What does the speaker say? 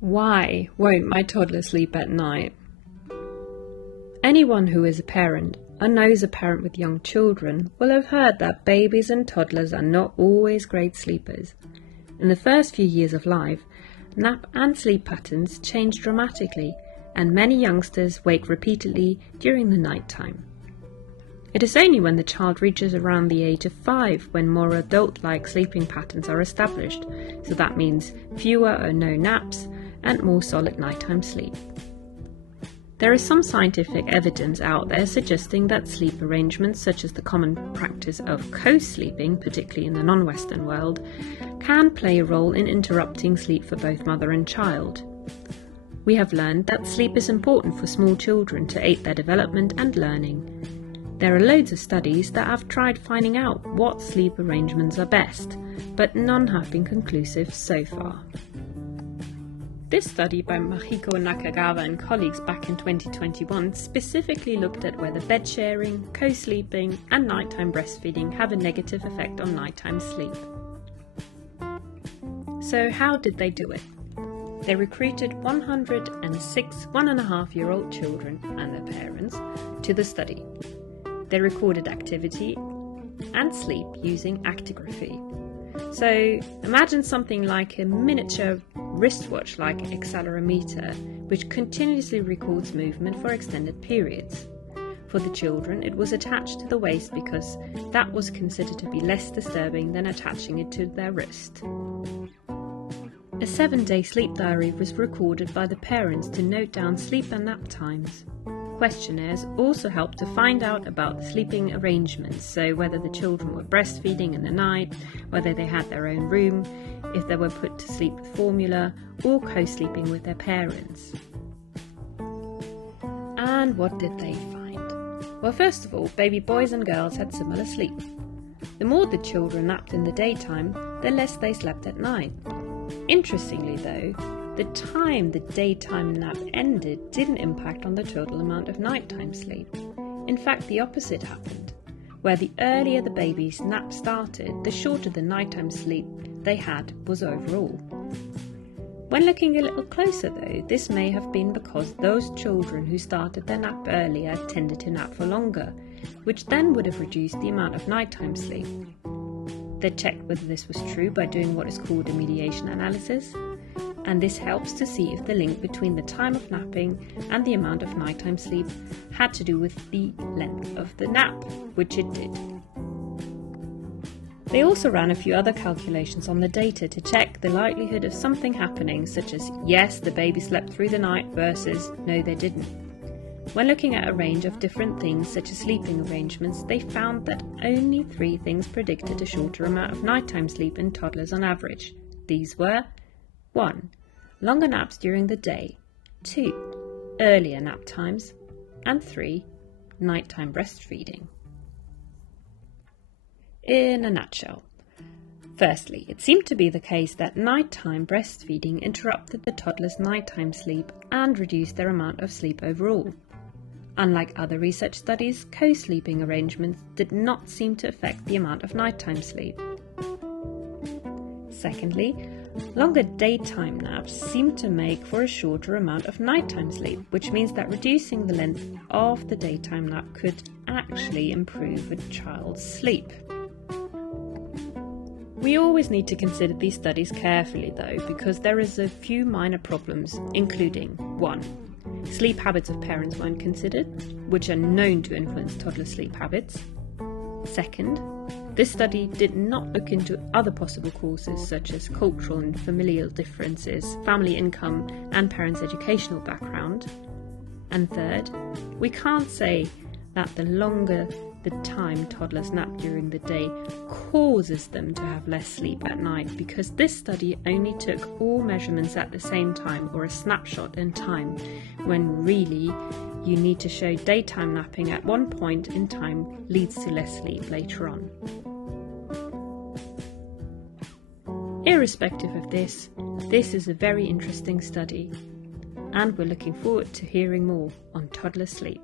Why won't my toddler sleep at night? Anyone who is a parent or knows a parent with young children will have heard that babies and toddlers are not always great sleepers. In the first few years of life, nap and sleep patterns change dramatically, and many youngsters wake repeatedly during the night time. It is only when the child reaches around the age of 5 when more adult-like sleeping patterns are established, so that means fewer or no naps and more solid nighttime sleep. There is some scientific evidence out there suggesting that sleep arrangements such as the common practice of co-sleeping, particularly in the non-Western world, can play a role in interrupting sleep for both mother and child. We have learned that sleep is important for small children to aid their development and learning. There are loads of studies that have tried finding out what sleep arrangements are best, but none have been conclusive so far. This study by Mahiko Nakagawa and colleagues back in 2021 specifically looked at whether bed sharing, co-sleeping and nighttime breastfeeding have a negative effect on nighttime sleep. So how did they do it? They recruited 106 1.5-year-old children and their parents to the study. They recorded activity and sleep using actigraphy. So imagine something like a miniature wristwatch-like accelerometer, which continuously records movement for extended periods. For the children, it was attached to the waist because that was considered to be less disturbing than attaching it to their wrist. A 7-day sleep diary was recorded by the parents to note down sleep and nap times. Questionnaires also helped to find out about sleeping arrangements, so whether the children were breastfeeding in the night, whether they had their own room, if they were put to sleep with formula, or co-sleeping with their parents. And what did they find? Well, first of all, baby boys and girls had similar sleep. The more the children napped in the daytime, the less they slept at night. Interestingly though, the time the daytime nap ended didn't impact on the total amount of nighttime sleep. In fact, the opposite happened, where the earlier the baby's nap started, the shorter the nighttime sleep they had was overall. When looking a little closer though, this may have been because those children who started their nap earlier tended to nap for longer, which then would have reduced the amount of nighttime sleep. They checked whether this was true by doing what is called a mediation analysis, and this helps to see if the link between the time of napping and the amount of nighttime sleep had to do with the length of the nap, which it did. They also ran a few other calculations on the data to check the likelihood of something happening, such as yes, the baby slept through the night versus no, they didn't. When looking at a range of different things such as sleeping arrangements, they found that only 3 things predicted a shorter amount of nighttime sleep in toddlers on average. These were 1. Longer naps during the day, 2. Earlier nap times, and 3. Nighttime breastfeeding. In a nutshell, firstly, it seemed to be the case that nighttime breastfeeding interrupted the toddler's nighttime sleep and reduced their amount of sleep overall. Unlike other research studies, co-sleeping arrangements did not seem to affect the amount of nighttime sleep. Secondly, longer daytime naps seem to make for a shorter amount of nighttime sleep, which means that reducing the length of the daytime nap could actually improve a child's sleep. We always need to consider these studies carefully though, because there is a few minor problems, including 1. Sleep habits of parents weren't considered, which are known to influence toddler sleep habits. Second, this study did not look into other possible causes such as cultural and familial differences, family income and parents' educational background. And third, we can't say that the longer the time toddlers nap during the day causes them to have less sleep at night, because this study only took all measurements at the same time, or a snapshot in time, when really you need to show daytime napping at one point in time leads to less sleep later on. Irrespective of this is a very interesting study, and we're looking forward to hearing more on toddler sleep.